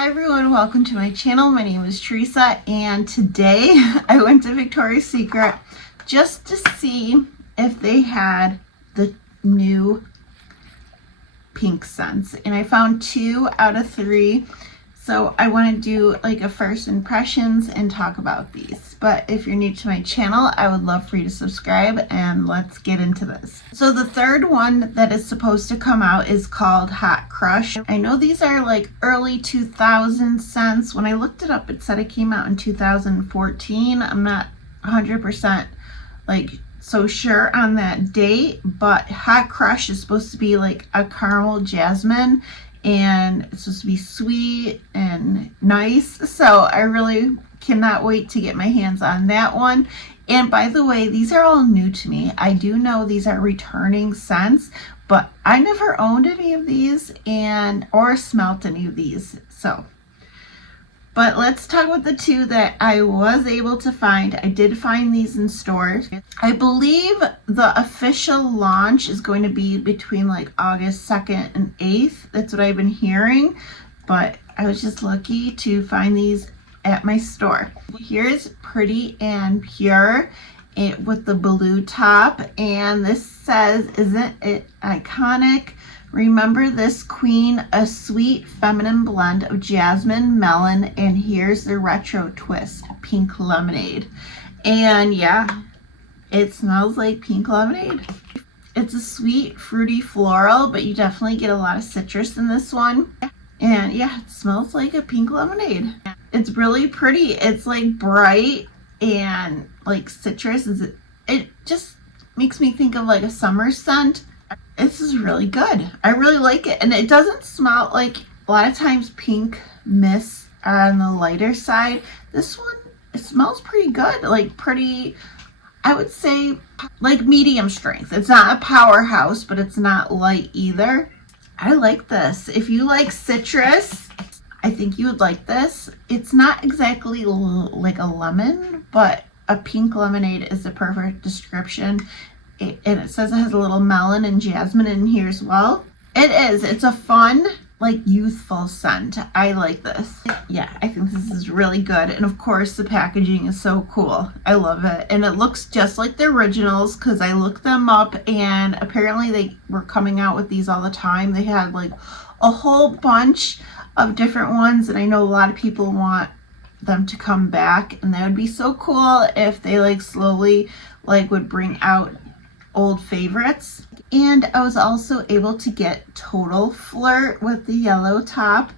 Hi everyone, welcome to my channel. My name is Teresa and today I went to Victoria's Secret just to see if they had the new pink scents, and I found 2 out of 3. So I want to do like a first impressions and talk about these. But if you're new to my channel, I would love for you to subscribe and let's get into this. So the third one that is supposed to come out is called Hot Crush. I know these are like early 2000 scents. When I looked it up, it said it came out in 2014. I'm not 100% like so sure on that date, but Hot Crush is supposed to be like a caramel jasmine, and it's supposed to be sweet and nice. So I really cannot wait to get my hands on that one. And by the way, these are all new to me. I do know these are returning scents, but I never owned any of these or smelt any of these. But let's talk about the 2 that I was able to find. I did find these in stores. I believe the official launch is going to be between like August 2nd and 8th. That's what I've been hearing, but I was just lucky to find these at my store. Here's Pretty and Pure with the blue top, and this says, "Isn't it iconic? Remember this queen, a sweet feminine blend of jasmine, melon, and here's the retro twist, pink lemonade." And yeah, it smells like pink lemonade. It's a sweet, fruity floral, but you definitely get a lot of citrus in this one. And yeah, it smells like a pink lemonade. It's really pretty. It's like bright and like citrus. It just makes me think of like a summer scent. This is really good. I really like it. And it doesn't smell like, a lot of times pink mists are on the lighter side. This one, it smells pretty good. Like pretty, I would say like medium strength. It's not a powerhouse, but it's not light either. I like this. If you like citrus, I think you would like this. It's not exactly like a lemon, but a pink lemonade is the perfect description. And it says it has a little melon and jasmine in here as well. It is. It's a fun, like youthful scent. I like this. Yeah, I think this is really good. And of course, the packaging is so cool. I love it. And it looks just like the originals because I looked them up and apparently they were coming out with these all the time. They had like a whole bunch of different ones, and I know a lot of people want them to come back, and that would be so cool if they like slowly like would bring out old favorites. And I was also able to get Total Flirt with the yellow top,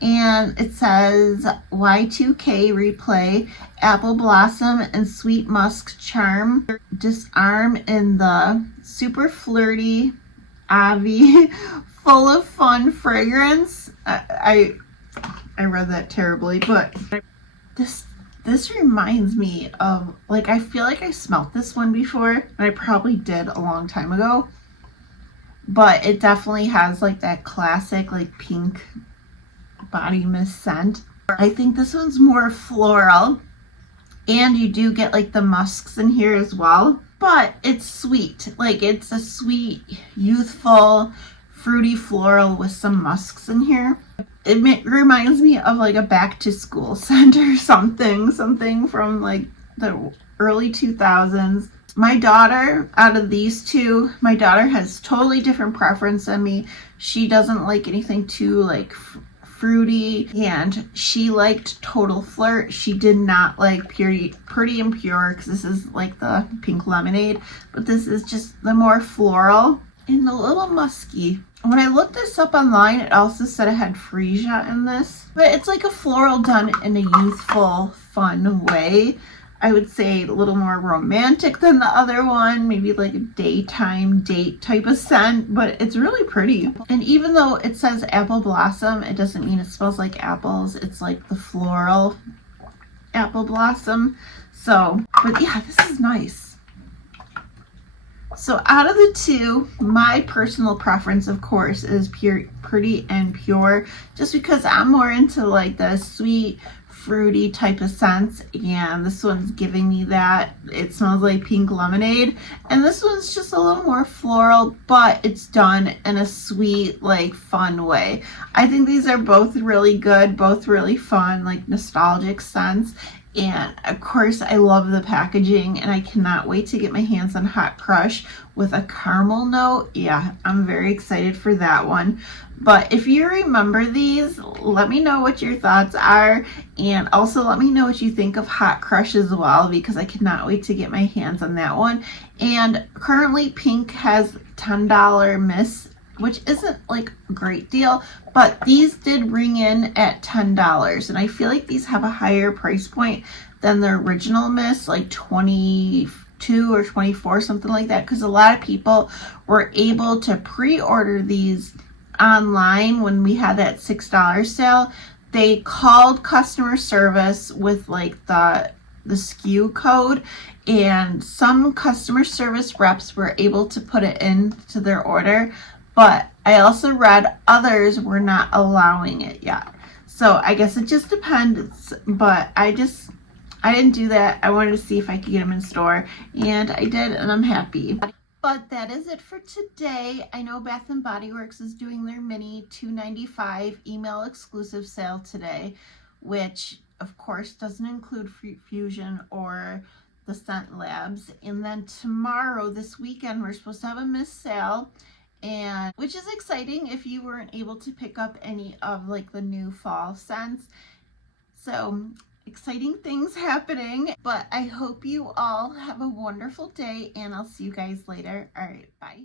and it says Y2K replay, apple blossom and sweet musk charm, disarm in the super flirty Avi full of fun fragrance. I read that terribly, but this reminds me of, like, I feel like I smelt this one before, and I probably did a long time ago, but it definitely has like that classic like pink body mist scent. I think this one's more floral, and you do get like the musks in here as well, but it's sweet. Like it's a sweet, youthful, fruity floral with some musks in here. It reminds me of like a back to school scent or something from like the early 2000s. My daughter, out of these 2, my daughter has totally different preference than me. She doesn't like anything too like fruity, and she liked Total Flirt. She did not like Pretty and Pure because this is like the pink lemonade, but this is just the more floral and a little musky. When I looked this up online, it also said it had freesia in this, but it's like a floral done in a youthful, fun way. I would say a little more romantic than the other one, maybe like a daytime date type of scent, but it's really pretty. And even though it says apple blossom, it doesn't mean it smells like apples. It's like the floral apple blossom. So, but yeah, this is nice. So out of the 2, my personal preference, of course, is Pretty and Pure, just because I'm more into like the sweet, fruity type of scents, and this one's giving me that. It smells like pink lemonade, and this one's just a little more floral, but it's done in a sweet, like, fun way. I think these are both really good, both really fun, like nostalgic scents. And of course, I love the packaging, and I cannot wait to get my hands on Hot Crush with a caramel note. Yeah, I'm very excited for that one. But if you remember these, let me know what your thoughts are, and also let me know what you think of Hot Crush as well, because I cannot wait to get my hands on that one. And currently Pink has $10 miss, which isn't like a great deal, but these did ring in at $10, and I feel like these have a higher price point than the original miss, like 22 or 24, something like that, because a lot of people were able to pre-order these online when we had that $6 sale. They called customer service with like the SKU code, and some customer service reps were able to put it into their order, but I also read others were not allowing it yet. So I guess it just depends, but I didn't do that. I wanted to see if I could get them in store, and I did, and I'm happy. But that is it for today. I know Bath & Body Works is doing their mini $2.95 email exclusive sale today, which of course doesn't include Fusion or the Scent Labs. And then tomorrow, this weekend, we're supposed to have a miss sale, and which is exciting if you weren't able to pick up any of like the new fall scents. So exciting things happening, but I hope you all have a wonderful day, and I'll see you guys later. All right, bye.